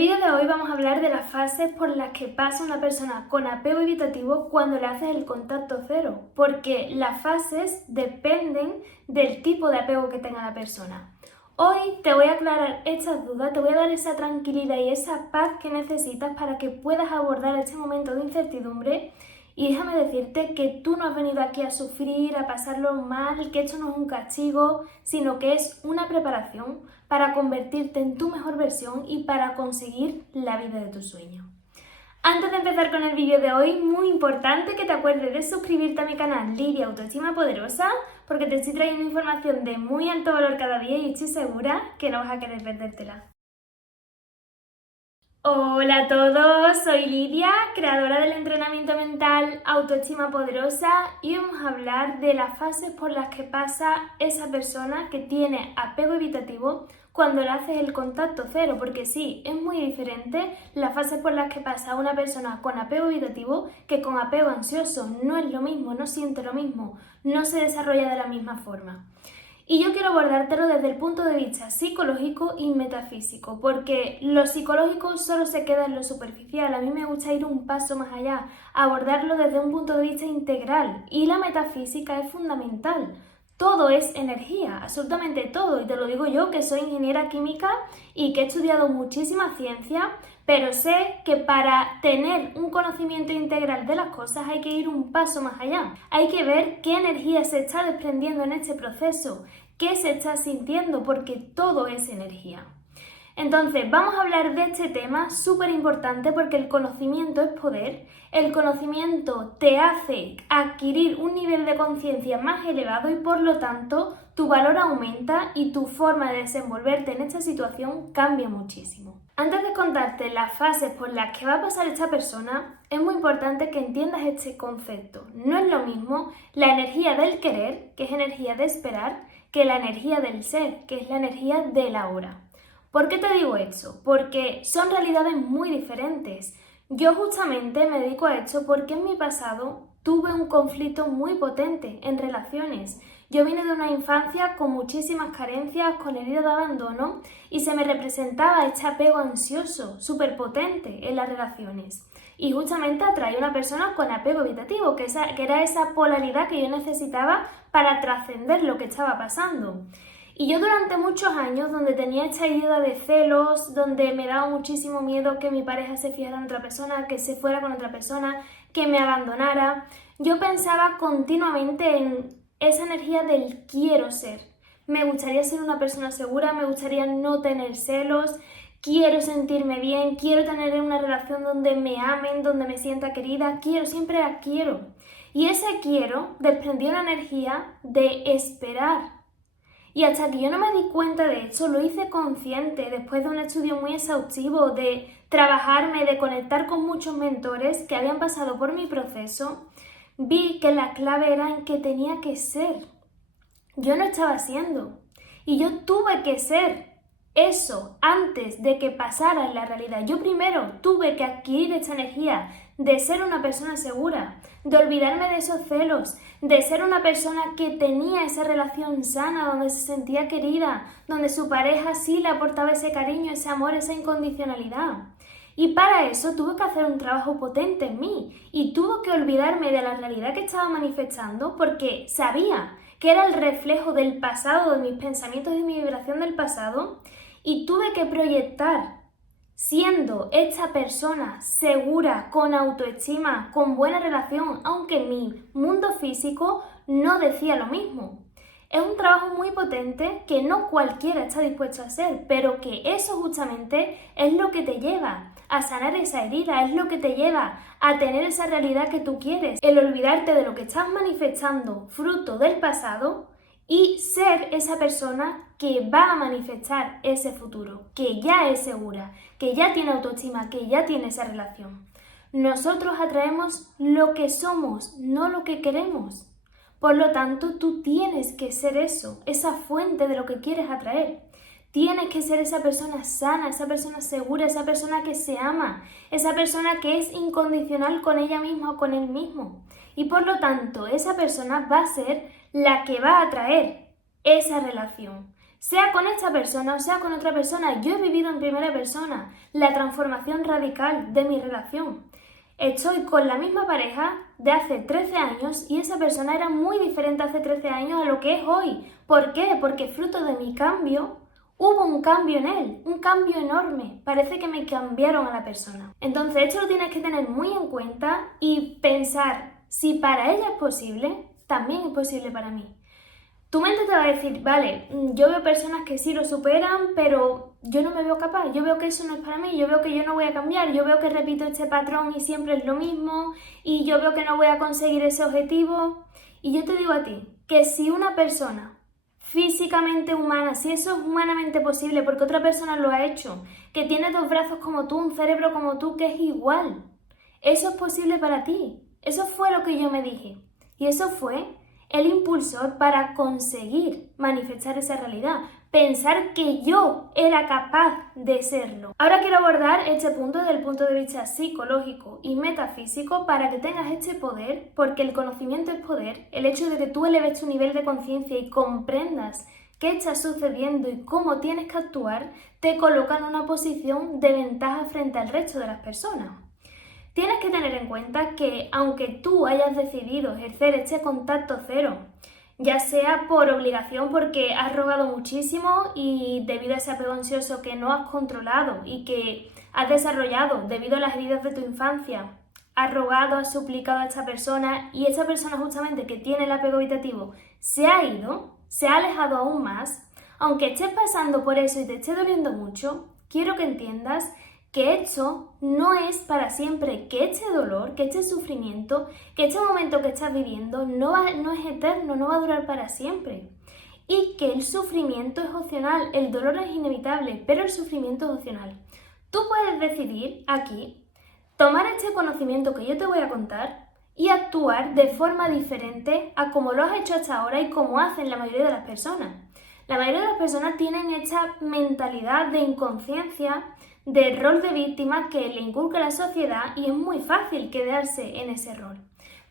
vídeo de hoy vamos a hablar de las fases por las que pasa una persona con apego evitativo cuando le haces el contacto cero, porque las fases dependen del tipo de apego que tenga la persona. Hoy te voy a aclarar estas dudas, te voy a dar esa tranquilidad y esa paz que necesitas para que puedas abordar este momento de incertidumbre. Y déjame decirte que tú no has venido aquí a sufrir, a pasarlo mal, que esto no es un castigo, sino que es una preparación para convertirte en tu mejor versión y para conseguir la vida de tus sueños. Antes de empezar con el vídeo de hoy, muy importante que te acuerdes de suscribirte a mi canal Lidia Autoestima Poderosa, porque te estoy trayendo información de muy alto valor cada día y estoy segura que no vas a querer perdértela. Hola a todos, soy Lidia, creadora del entrenamiento mental Autoestima Poderosa, y vamos a hablar de las fases por las que pasa esa persona que tiene apego evitativo cuando le haces el contacto cero, porque sí, es muy diferente las fases por las que pasa una persona con apego evitativo que con apego ansioso. No es lo mismo, no siente lo mismo, no se desarrolla de la misma forma. Y yo quiero abordártelo desde el punto de vista psicológico y metafísico, porque lo psicológico solo se queda en lo superficial. A mí me gusta ir un paso más allá, abordarlo desde un punto de vista integral. Y la metafísica es fundamental. Todo es energía, absolutamente todo. Y te lo digo yo, que soy ingeniera química y que he estudiado muchísima ciencia, pero sé que para tener un conocimiento integral de las cosas hay que ir un paso más allá. Hay que ver qué energía se está desprendiendo en este proceso, qué se está sintiendo, porque todo es energía. Entonces, vamos a hablar de este tema súper importante porque el conocimiento es poder. El conocimiento te hace adquirir un nivel de conciencia más elevado y por lo tanto tu valor aumenta y tu forma de desenvolverte en esta situación cambia muchísimo. Antes de contarte las fases por las que va a pasar esta persona, es muy importante que entiendas este concepto. No es lo mismo la energía del querer, que es energía de esperar, que la energía del ser, que es la energía del ahora. ¿Por qué te digo esto? Porque son realidades muy diferentes. Yo justamente me dedico a esto porque en mi pasado tuve un conflicto muy potente en relaciones. Yo vine de una infancia con muchísimas carencias, con herida de abandono y se me representaba este apego ansioso, súper potente en las relaciones. Y justamente atraí a una persona con apego evitativo, que era esa polaridad que yo necesitaba para trascender lo que estaba pasando. Y yo durante muchos años, donde tenía esta idea de celos, donde me daba muchísimo miedo que mi pareja se fijara en otra persona, que se fuera con otra persona, que me abandonara, yo pensaba continuamente en esa energía del quiero ser. Me gustaría ser una persona segura, me gustaría no tener celos, quiero sentirme bien, quiero tener una relación donde me amen, donde me sienta querida, siempre la quiero. Y ese quiero desprendía una energía de esperar. Y hasta que yo no me di cuenta de esto, lo hice consciente después de un estudio muy exhaustivo, de trabajarme, de conectar con muchos mentores que habían pasado por mi proceso, vi que la clave era en que tenía que ser. Yo no estaba siendo. Y yo tuve que ser eso antes de que pasara en la realidad. Yo primero tuve que adquirir esa energía de ser una persona segura, de olvidarme de esos celos, de ser una persona que tenía esa relación sana, donde se sentía querida, donde su pareja sí le aportaba ese cariño, ese amor, esa incondicionalidad. Y para eso tuve que hacer un trabajo potente en mí y tuve que olvidarme de la realidad que estaba manifestando porque sabía que era el reflejo del pasado, de mis pensamientos y mi vibración del pasado, y tuve que proyectar siendo esta persona segura, con autoestima, con buena relación, aunque mi mundo físico no decía lo mismo. Es un trabajo muy potente que no cualquiera está dispuesto a hacer, pero que eso justamente es lo que te lleva a sanar esa herida, es lo que te lleva a tener esa realidad que tú quieres, el olvidarte de lo que estás manifestando fruto del pasado y ser esa persona que va a manifestar ese futuro, que ya es segura, que ya tiene autoestima, que ya tiene esa relación. Nosotros atraemos lo que somos, no lo que queremos. Por lo tanto, tú tienes que ser eso, esa fuente de lo que quieres atraer. Tienes que ser esa persona sana, esa persona segura, esa persona que se ama, esa persona que es incondicional con ella misma o con él mismo. Y por lo tanto, esa persona va a ser la que va a atraer esa relación. Sea con esta persona o sea con otra persona. Yo he vivido en primera persona la transformación radical de mi relación. Estoy con la misma pareja de hace 13 años y esa persona era muy diferente hace 13 años a lo que es hoy. ¿Por qué? Porque fruto de mi cambio, hubo un cambio en él, un cambio enorme. Parece que me cambiaron a la persona. Entonces, esto lo tienes que tener muy en cuenta y pensar, si para ella es posible, también es posible para mí. Tu mente te va a decir, vale, yo veo personas que sí lo superan, pero yo no me veo capaz, yo veo que eso no es para mí, yo veo que yo no voy a cambiar, yo veo que repito este patrón y siempre es lo mismo, y yo veo que no voy a conseguir ese objetivo. Y yo te digo a ti, que si una persona físicamente humana, si eso es humanamente posible porque otra persona lo ha hecho, que tiene 2 brazos como tú, un cerebro como tú, que es igual, eso es posible para ti. Eso fue lo que yo me dije. Y eso fue el impulsor para conseguir manifestar esa realidad, pensar que yo era capaz de serlo. Ahora quiero abordar este punto desde el punto de vista psicológico y metafísico para que tengas este poder, porque el conocimiento es poder. El hecho de que tú eleves tu nivel de conciencia y comprendas qué está sucediendo y cómo tienes que actuar, te coloca en una posición de ventaja frente al resto de las personas. Tienes que tener en cuenta que aunque tú hayas decidido ejercer este contacto cero, ya sea por obligación porque has rogado muchísimo y debido a ese apego ansioso que no has controlado y que has desarrollado debido a las heridas de tu infancia, has rogado, has suplicado a esta persona y esa persona justamente que tiene el apego evitativo se ha ido, se ha alejado aún más, aunque estés pasando por eso y te esté doliendo mucho, quiero que entiendas que esto no es para siempre, que este dolor, que este sufrimiento, que este momento que estás viviendo no es eterno, no va a durar para siempre. Y que el sufrimiento es opcional, el dolor es inevitable, pero el sufrimiento es opcional. Tú puedes decidir aquí, tomar este conocimiento que yo te voy a contar y actuar de forma diferente a como lo has hecho hasta ahora y como hacen la mayoría de las personas. La mayoría de las personas tienen esta mentalidad de inconsciencia, de rol de víctima que le inculca la sociedad y es muy fácil quedarse en ese rol.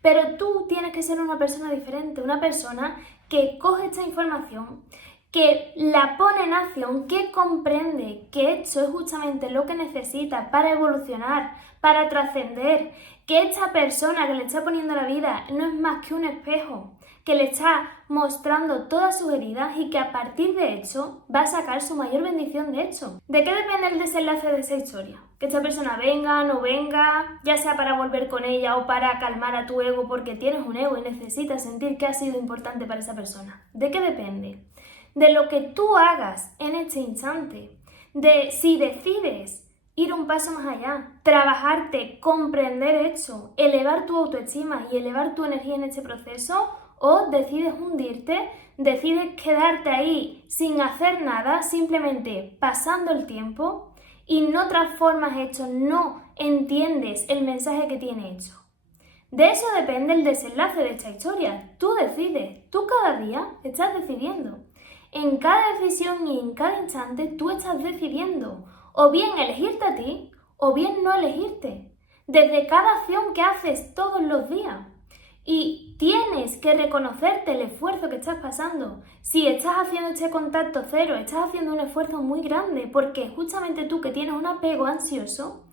Pero tú tienes que ser una persona diferente, una persona que coge esta información, que la pone en acción, que comprende que esto es justamente lo que necesita para evolucionar, para trascender, que esta persona que le está poniendo la vida no es más que un espejo, que le está mostrando todas sus heridas y que a partir de hecho va a sacar su mayor bendición de hecho. ¿De qué depende el desenlace de esa historia? Que esta persona venga, no venga, ya sea para volver con ella o para calmar a tu ego porque tienes un ego y necesitas sentir que ha sido importante para esa persona. ¿De qué depende? De lo que tú hagas en este instante, de si decides ir un paso más allá, trabajarte, comprender esto, elevar tu autoestima y elevar tu energía en este proceso, o decides hundirte, decides quedarte ahí sin hacer nada, simplemente pasando el tiempo y no transformas esto, no entiendes el mensaje que tiene hecho. De eso depende el desenlace de esta historia. Tú decides, tú cada día estás decidiendo. En cada decisión y en cada instante tú estás decidiendo o bien elegirte a ti o bien no elegirte. Desde cada acción que haces todos los días. Y tienes que reconocerte el esfuerzo que estás pasando. Si estás haciendo este contacto cero, estás haciendo un esfuerzo muy grande porque justamente tú que tienes un apego ansioso,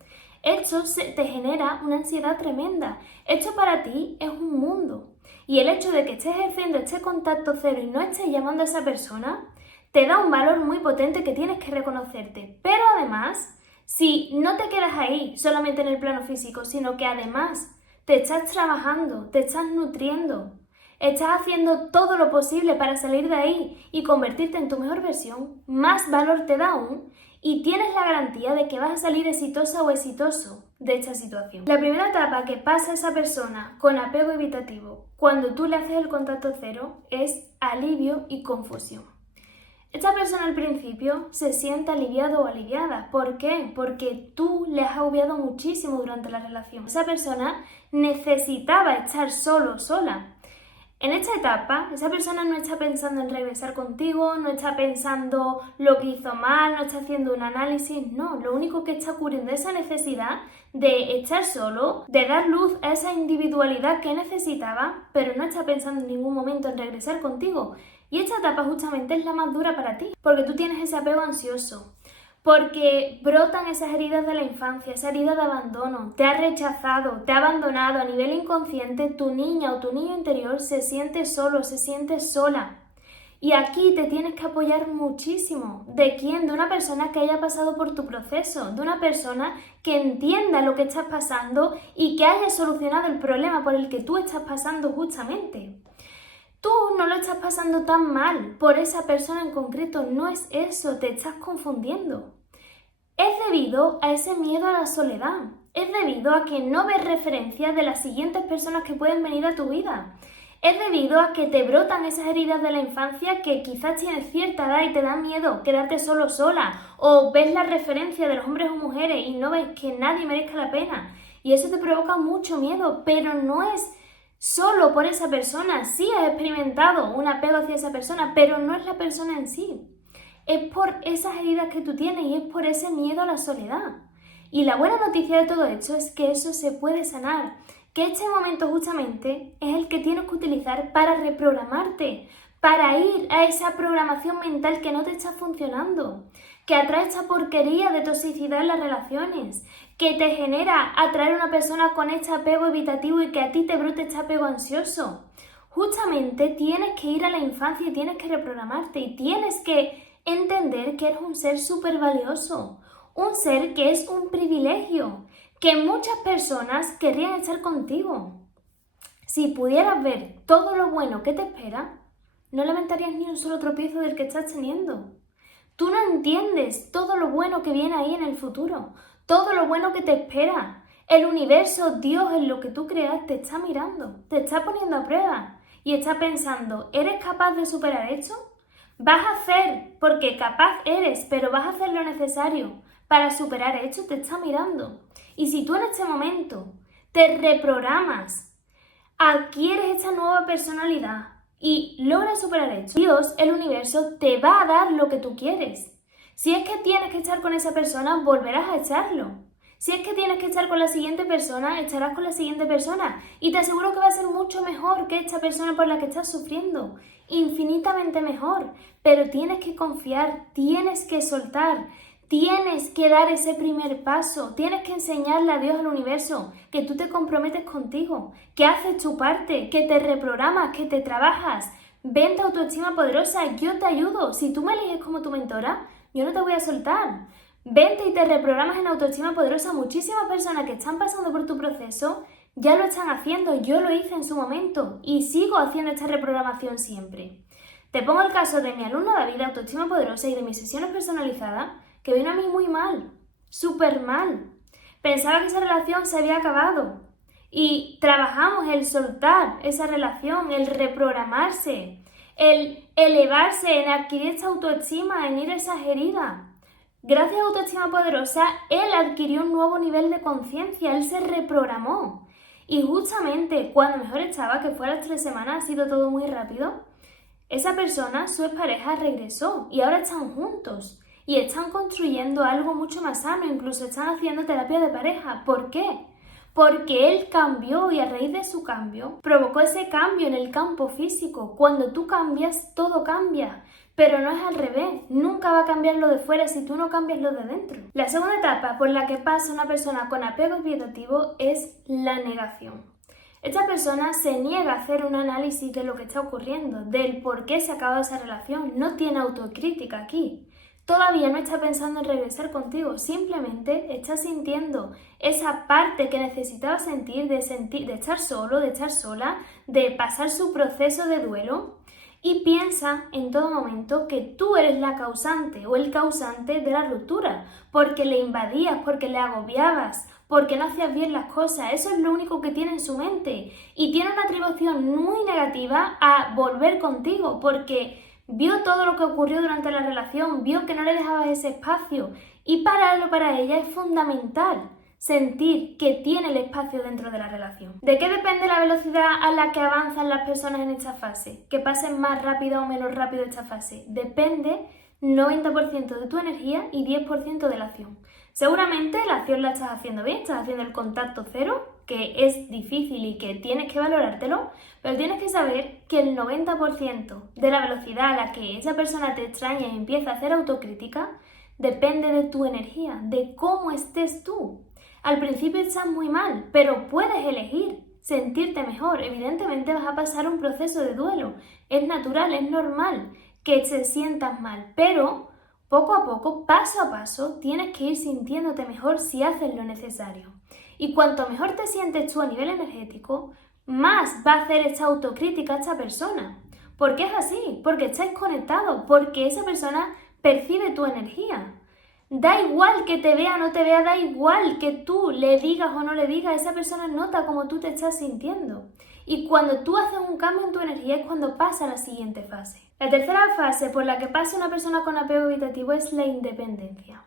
esto te genera una ansiedad tremenda. Esto para ti es un mundo. Y el hecho de que estés ejerciendo este contacto cero y no estés llamando a esa persona, te da un valor muy potente que tienes que reconocerte. Pero además, si no te quedas ahí solamente en el plano físico, sino que además te estás trabajando, te estás nutriendo, estás haciendo todo lo posible para salir de ahí y convertirte en tu mejor versión, más valor te da aún y tienes la garantía de que vas a salir exitosa o exitoso de esta situación. La primera etapa que pasa esa persona con apego evitativo cuando tú le haces el contacto cero es alivio y confusión. Esta persona al principio se siente aliviado o aliviada. ¿Por qué? Porque tú le has agobiado muchísimo durante la relación. Esa persona necesitaba estar solo o sola. En esta etapa, esa persona no está pensando en regresar contigo, no está pensando lo que hizo mal, no está haciendo un análisis, no. Lo único que está cubriendo es esa necesidad de estar solo, de dar luz a esa individualidad que necesitaba, pero no está pensando en ningún momento en regresar contigo. Y esta etapa justamente es la más dura para ti, porque tú tienes ese apego ansioso, porque brotan esas heridas de la infancia, esa herida de abandono, te ha rechazado, te ha abandonado a nivel inconsciente, tu niña o tu niño interior se siente solo, se siente sola. Y aquí te tienes que apoyar muchísimo. ¿De quién? De una persona que haya pasado por tu proceso, de una persona que entienda lo que estás pasando y que haya solucionado el problema por el que tú estás pasando justamente. Tú no lo estás pasando tan mal por esa persona en concreto, no es eso, te estás confundiendo. Es debido a ese miedo a la soledad, es debido a que no ves referencias de las siguientes personas que pueden venir a tu vida. Es debido a que te brotan esas heridas de la infancia que quizás tienes cierta edad y te da miedo quedarte solo o sola, o ves la referencia de los hombres o mujeres y no ves que nadie merezca la pena. Y eso te provoca mucho miedo, pero no es solo por esa persona. Sí has experimentado un apego hacia esa persona, pero no es la persona en sí. Es por esas heridas que tú tienes y es por ese miedo a la soledad. Y la buena noticia de todo esto es que eso se puede sanar. Que este momento justamente es el que tienes que utilizar para reprogramarte, para ir a esa programación mental que no te está funcionando, que atrae esta porquería de toxicidad en las relaciones, que te genera atraer a una persona con este apego evitativo y que a ti te brote este apego ansioso. Justamente tienes que ir a la infancia y tienes que reprogramarte y tienes que entender que eres un ser súper valioso, un ser que es un privilegio, que muchas personas querrían estar contigo. Si pudieras ver todo lo bueno que te espera, no lamentarías ni un solo tropiezo del que estás teniendo. Tú no entiendes todo lo bueno que viene ahí en el futuro, todo lo bueno que te espera. El universo, Dios, en lo que tú creas, te está mirando, te está poniendo a prueba y está pensando, ¿eres capaz de superar esto? Vas a hacer, porque capaz eres, pero vas a hacer lo necesario para superar esto, te está mirando. Y si tú en este momento te reprogramas, adquieres esta nueva personalidad y logras superar esto, Dios, el universo, te va a dar lo que tú quieres. Si es que tienes que estar con esa persona, volverás a estarlo. Si es que tienes que estar con la siguiente persona, estarás con la siguiente persona. Y te aseguro que va a ser mucho mejor que esta persona por la que estás sufriendo. Infinitamente mejor. Pero tienes que confiar, tienes que soltar. Tienes que dar ese primer paso, tienes que enseñarle a Dios, al universo, que tú te comprometes contigo, que haces tu parte, que te reprogramas, que te trabajas. Vente autoestima poderosa, yo te ayudo. Si tú me eliges como tu mentora, yo no te voy a soltar. Vente y te reprogramas en autoestima poderosa. Muchísimas personas que están pasando por tu proceso ya lo están haciendo, yo lo hice en su momento y sigo haciendo esta reprogramación siempre. Te pongo el caso de mi alumno David de autoestima poderosa y de mis sesiones personalizadas, que vino a mí muy mal, súper mal. Pensaba que esa relación se había acabado y trabajamos el soltar esa relación, el reprogramarse, el elevarse, en adquirir esta autoestima, en ir a esas heridas. Gracias a autoestima poderosa, él adquirió un nuevo nivel de conciencia, él se reprogramó. Y justamente cuando mejor estaba, que fue a las 3 semanas, ha sido todo muy rápido, esa persona, su expareja, regresó y ahora están juntos. Y están construyendo algo mucho más sano, incluso están haciendo terapia de pareja. ¿Por qué? Porque él cambió y a raíz de su cambio provocó ese cambio en el campo físico. Cuando tú cambias, todo cambia. Pero no es al revés, nunca va a cambiar lo de fuera si tú no cambias lo de dentro. La segunda etapa por la que pasa una persona con apego evitativo es la negación. Esta persona se niega a hacer un análisis de lo que está ocurriendo, del por qué se acaba esa relación, no tiene autocrítica aquí. Todavía no está pensando en regresar contigo, simplemente está sintiendo esa parte que necesitaba sentir, de estar solo, de estar sola, de pasar su proceso de duelo y piensa en todo momento que tú eres la causante o el causante de la ruptura, porque le invadías, porque le agobiabas, porque no hacías bien las cosas. Eso es lo único que tiene en su mente y tiene una atribución muy negativa a volver contigo, porque vio todo lo que ocurrió durante la relación, vio que no le dejabas ese espacio y para ella es fundamental sentir que tiene el espacio dentro de la relación. ¿De qué depende la velocidad a la que avanzan las personas en esta fase? ¿Que pasen más rápido o menos rápido esta fase? Depende 90% de tu energía y 10% de la acción. Seguramente la acción la estás haciendo bien, estás haciendo el contacto cero, que es difícil y que tienes que valorártelo, pero tienes que saber que el 90% de la velocidad a la que esa persona te extraña y empieza a hacer autocrítica depende de tu energía, de cómo estés tú. Al principio estás muy mal, pero puedes elegir sentirte mejor. Evidentemente vas a pasar un proceso de duelo. Es natural, es normal que te sientas mal, pero poco a poco, paso a paso, tienes que ir sintiéndote mejor si haces lo necesario. Y cuanto mejor te sientes tú a nivel energético, más va a hacer esta autocrítica esta persona. ¿Por qué es así? Porque estáis conectados, porque esa persona percibe tu energía. Da igual que te vea o no te vea, da igual que tú le digas o no le digas, esa persona nota cómo tú te estás sintiendo. Y cuando tú haces un cambio en tu energía es cuando pasa a la siguiente fase. La tercera fase por la que pasa una persona con apego evitativo es la independencia.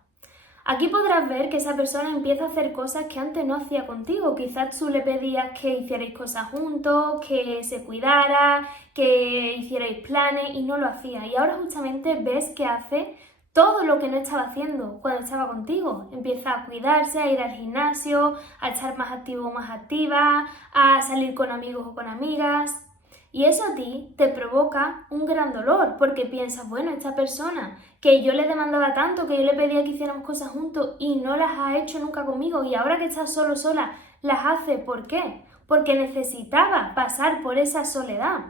Aquí podrás ver que esa persona empieza a hacer cosas que antes no hacía contigo. Quizás tú le pedías que hicierais cosas juntos, que se cuidara, que hicierais planes y no lo hacía. Y ahora justamente ves que hace todo lo que no estaba haciendo cuando estaba contigo. Empieza a cuidarse, a ir al gimnasio, a estar más activo o más activa, a salir con amigos o con amigas. Y eso a ti te provoca un gran dolor porque piensas, bueno, esta persona que yo le demandaba tanto, que yo le pedía que hiciéramos cosas juntos y no las ha hecho nunca conmigo y ahora que está solo sola, las hace. ¿Por qué? Porque necesitaba pasar por esa soledad,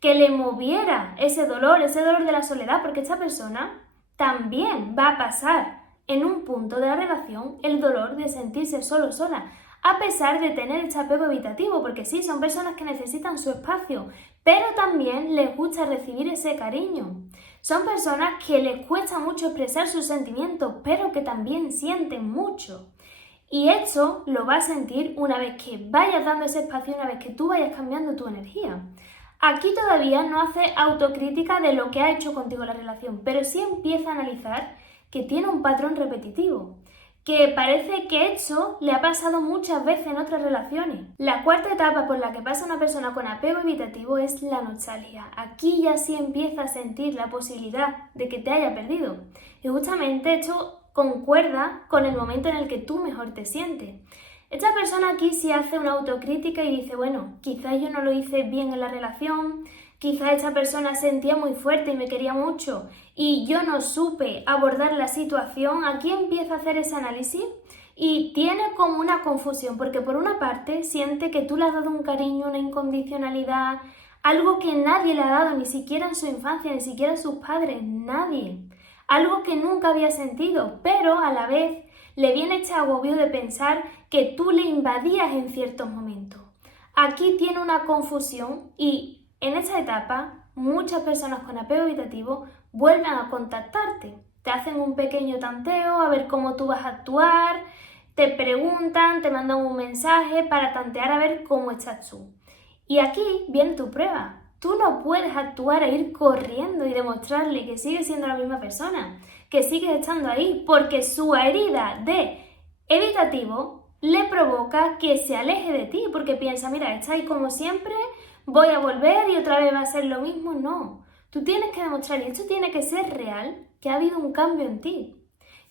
que le moviera ese dolor de la soledad, porque esta persona también va a pasar en un punto de la relación el dolor de sentirse solo o sola, a pesar de tener este apego evitativo, porque sí, son personas que necesitan su espacio, pero también les gusta recibir ese cariño. Son personas que les cuesta mucho expresar sus sentimientos, pero que también sienten mucho. Y esto lo vas a sentir una vez que vayas dando ese espacio, una vez que tú vayas cambiando tu energía. Aquí todavía no hace autocrítica de lo que ha hecho contigo la relación, pero sí empieza a analizar que tiene un patrón repetitivo, que parece que esto le ha pasado muchas veces en otras relaciones. La cuarta etapa por la que pasa una persona con apego evitativo es la nostalgia. Aquí ya sí empieza a sentir la posibilidad de que te haya perdido. Y justamente esto concuerda con el momento en el que tú mejor te sientes. Esta persona aquí sí hace una autocrítica y dice, bueno, quizás yo no lo hice bien en la relación, quizás esta persona sentía muy fuerte y me quería mucho y yo no supe abordar la situación. Aquí empieza a hacer ese análisis y tiene como una confusión, porque por una parte siente que tú le has dado un cariño, una incondicionalidad, algo que nadie le ha dado, ni siquiera en su infancia, ni siquiera sus padres, nadie. Algo que nunca había sentido, pero a la vez le viene este agobio de pensar que tú le invadías en ciertos momentos. Aquí tiene una confusión y en esta etapa muchas personas con apego evitativo vuelven a contactarte. Te hacen un pequeño tanteo a ver cómo tú vas a actuar, te preguntan, te mandan un mensaje para tantear a ver cómo estás tú. Y aquí viene tu prueba. Tú no puedes actuar e ir corriendo y demostrarle que sigues siendo la misma persona, que sigues estando ahí, porque su herida de evitativo le provoca que se aleje de ti, porque piensa, mira, está ahí como siempre, voy a volver y otra vez va a ser lo mismo. No, tú tienes que demostrar, y esto tiene que ser real, que ha habido un cambio en ti,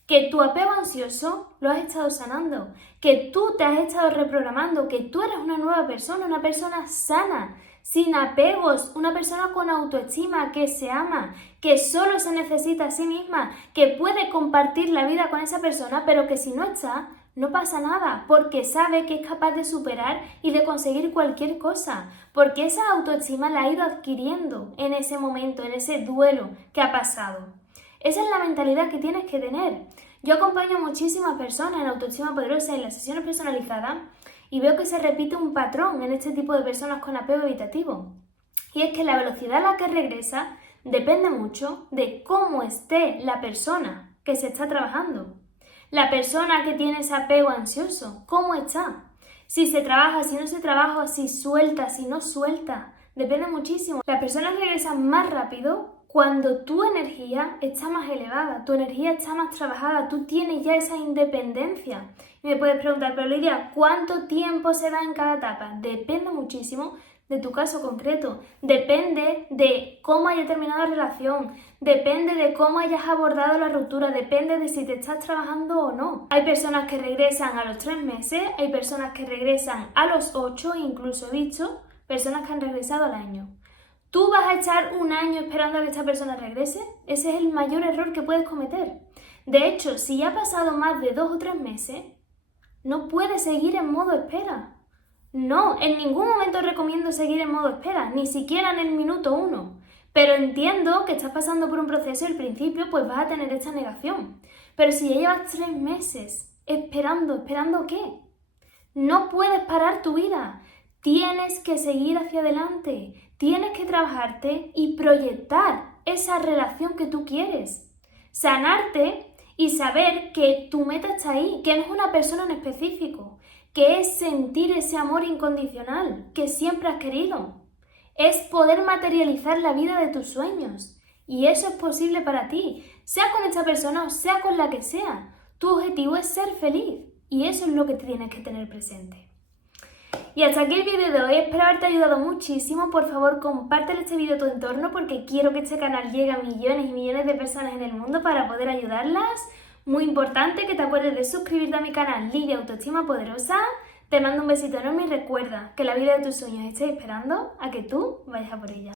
que tu apego ansioso lo has estado sanando, que tú te has estado reprogramando, que tú eres una nueva persona, una persona sana, sin apegos, una persona con autoestima, que se ama, que solo se necesita a sí misma, que puede compartir la vida con esa persona, pero que si no está, no pasa nada, porque sabe que es capaz de superar y de conseguir cualquier cosa, porque esa autoestima la ha ido adquiriendo en ese momento, en ese duelo que ha pasado. Esa es la mentalidad que tienes que tener. Yo acompaño a muchísimas personas en autoestima poderosa en las sesiones personalizadas y veo que se repite un patrón en este tipo de personas con apego evitativo. Y es que la velocidad a la que regresa depende mucho de cómo esté la persona que se está trabajando. La persona que tiene ese apego ansioso, ¿cómo está? Si se trabaja, si no se trabaja, si suelta, si no suelta, depende muchísimo. Las personas regresan más rápido cuando tu energía está más elevada, tu energía está más trabajada, tú tienes ya esa independencia. Y me puedes preguntar, pero Lidia, ¿cuánto tiempo se da en cada etapa? Depende muchísimo de tu caso concreto, depende de cómo hayas terminado la relación, depende de cómo hayas abordado la ruptura, depende de si te estás trabajando o no. Hay personas que regresan a los 3 meses, hay personas que regresan a los 8, incluso he visto personas que han regresado al año. ¿Tú vas a echar un año esperando a que esta persona regrese? Ese es el mayor error que puedes cometer. De hecho, si ya ha pasado más de 2 o 3 meses, no puedes seguir en modo espera. No, en ningún momento recomiendo seguir en modo espera, ni siquiera en el minuto 1. Pero entiendo que estás pasando por un proceso y al principio pues vas a tener esta negación. Pero si ya llevas 3 meses ¿esperando qué? No puedes parar tu vida. Tienes que seguir hacia adelante. Tienes que trabajarte y proyectar esa relación que tú quieres. Sanarte y saber que tu meta está ahí, que no es una persona en específico, que es sentir ese amor incondicional que siempre has querido. Es poder materializar la vida de tus sueños. Y eso es posible para ti, sea con esta persona o sea con la que sea. Tu objetivo es ser feliz y eso es lo que tienes que tener presente. Y hasta aquí el vídeo de hoy, espero haberte ayudado muchísimo. Por favor, compártelo este vídeo a tu entorno porque quiero que este canal llegue a millones y millones de personas en el mundo para poder ayudarlas. Muy importante que te acuerdes de suscribirte a mi canal Lidia Autoestima Poderosa. Te mando un besito enorme y recuerda que la vida de tus sueños está esperando a que tú vayas a por ella.